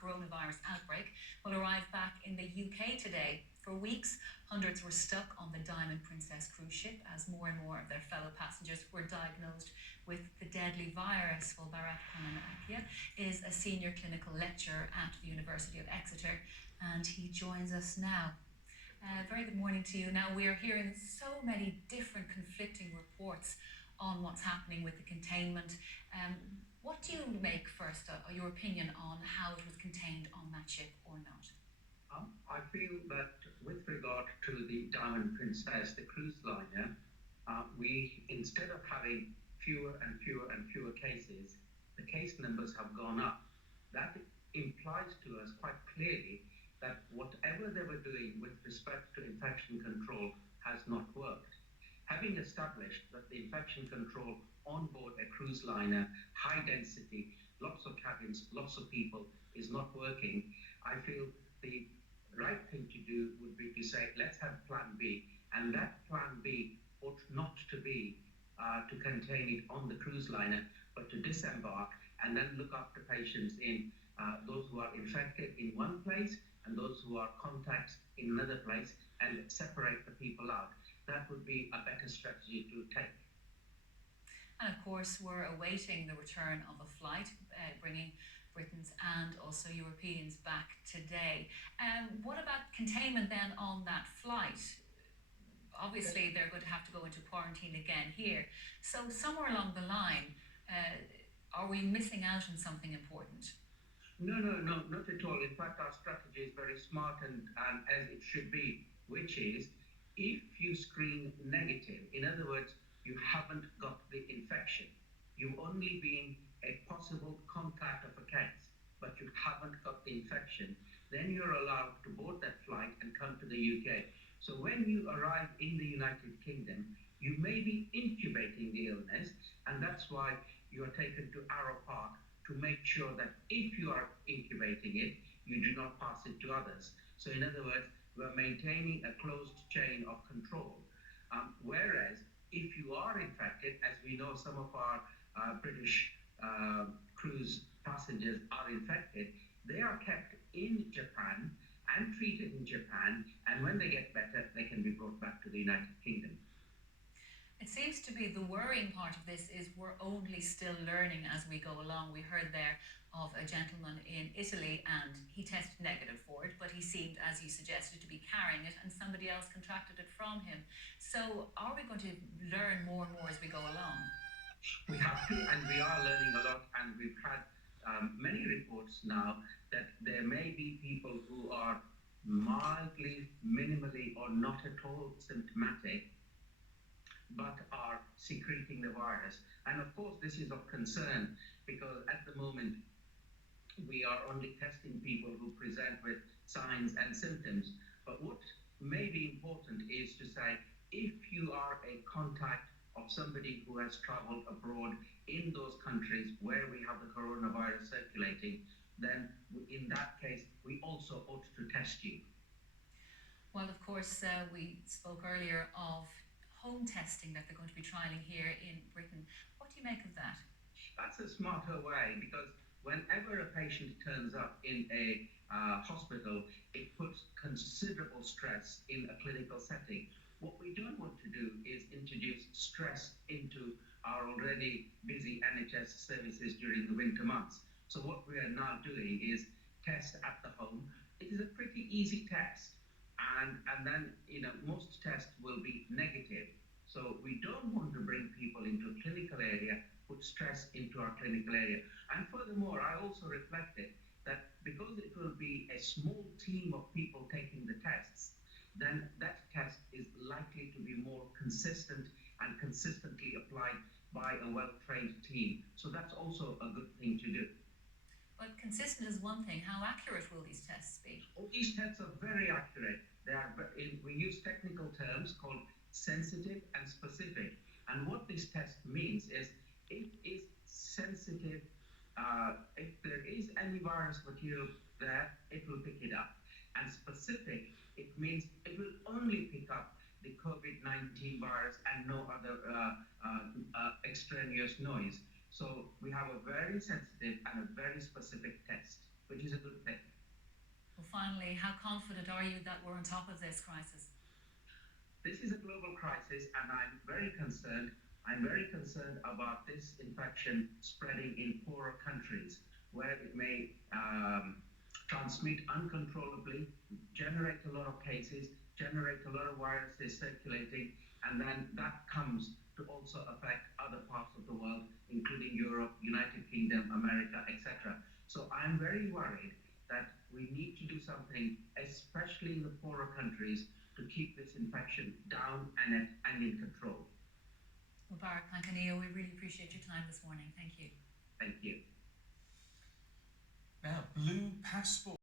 coronavirus outbreak will arrive back in the UK today. For weeks, hundreds were stuck on the Diamond Princess cruise ship as more and more of their fellow passengers were diagnosed with the deadly virus. Well, Bharat Pananakia is a senior clinical lecturer at the University of Exeter, and he joins us now. Very good morning to you. Now, we are hearing so many different conflicting reports on what's happening with the containment. What do you make first, your opinion on how it was contained on that ship or not? I feel that with regard to the Diamond Princess, the cruise liner, we, instead of having fewer and fewer cases, the case numbers have gone up. That implies to us quite clearly that whatever they were doing with respect to infection control has not worked. Having established that the infection control on board a cruise liner, high density, lots of cabins, lots of people, is not working, I feel the right thing to do would be to say, let's have plan B. And that plan B ought not to be to contain it on the cruise liner, but to disembark and then look after patients in those who are infected in one place and those who are contacts in another place, and separate the people out. That would be a better strategy to take. And of course, we're awaiting the return of a flight bringing Britons and also Europeans back today. What about containment then on that flight? Obviously, they're going to have to go into quarantine again here. So somewhere along the line, are we missing out on something important? No, not at all. In fact, our strategy is very smart and as it should be, which is if you screen negative, in other words, you haven't got the infection, you've only been a possible contact of a case, but you haven't got the infection, then you're allowed to board that flight and come to the UK. So when you arrive in the United Kingdom, you may be incubating the illness, and that's why you are taken to Arrow Park to make sure that if you are incubating it, you do not pass it to others. So in other words, we're maintaining a closed chain of control. Whereas if you are infected, as we know some of our British cruise passengers are infected, they are kept in Japan and treated in Japan, and when they get better, they can be brought back to the United Kingdom. It seems to be the worrying part of this is we're only still learning as we go along. We heard there of a gentleman in Italy and he tested negative for it, but he seemed, as you suggested, to be carrying it and somebody else contracted it from him. So are we going to learn more and more as we go along? We have to, and we are learning a lot, and we've had many reports now that there may be people who are mildly, minimally, or not at all symptomatic, but are secreting the virus. And of course, this is of concern because at the moment, we are only testing people who present with signs and symptoms. But what may be important is to say, if you are a contact of somebody who has traveled abroad in those countries where we have the coronavirus circulating, then in that case, we also ought to test you. Well, of course, we spoke earlier of home testing that they're going to be trialling here in Britain. What do you make of that? That's a smarter way, because whenever a patient turns up in a hospital, it puts considerable stress in a clinical setting. What we don't want to do is introduce stress into our already busy NHS services during the winter months. So what we are now doing is test at the home. It is a pretty easy test. And then, most tests will be negative. So we don't want to bring people into a clinical area, put stress into our clinical area. And furthermore, I also reflected that because it will be a small team of people taking the tests, then that test is likely to be more consistent and consistently applied by a well-trained team. So that's also a good thing to do. But consistent is one thing. How accurate will these tests be? Oh, these tests are very accurate. We use technical terms called sensitive and specific. And what this test means is it is sensitive. If there is any virus material there, it will pick it up. And specific, it means it will only pick up the COVID-19 virus and no other extraneous noise. So we have a very sensitive and a very specific test, which is a good thing. finally, how confident are you that we're on top of this crisis? This is a global crisis, and I'm very concerned. I'm very concerned about this infection spreading in poorer countries where it may transmit uncontrollably, generate a lot of cases, generate a lot of viruses circulating, and then that comes to also affect other parts of the world, including Europe, United Kingdom, America, etc. So I'm very worried that we need to do something, especially in the poorer countries, to keep this infection down and in control. Mubarak Pankaneo, we really appreciate your time this morning. Thank you. Thank you. Now, blue passport.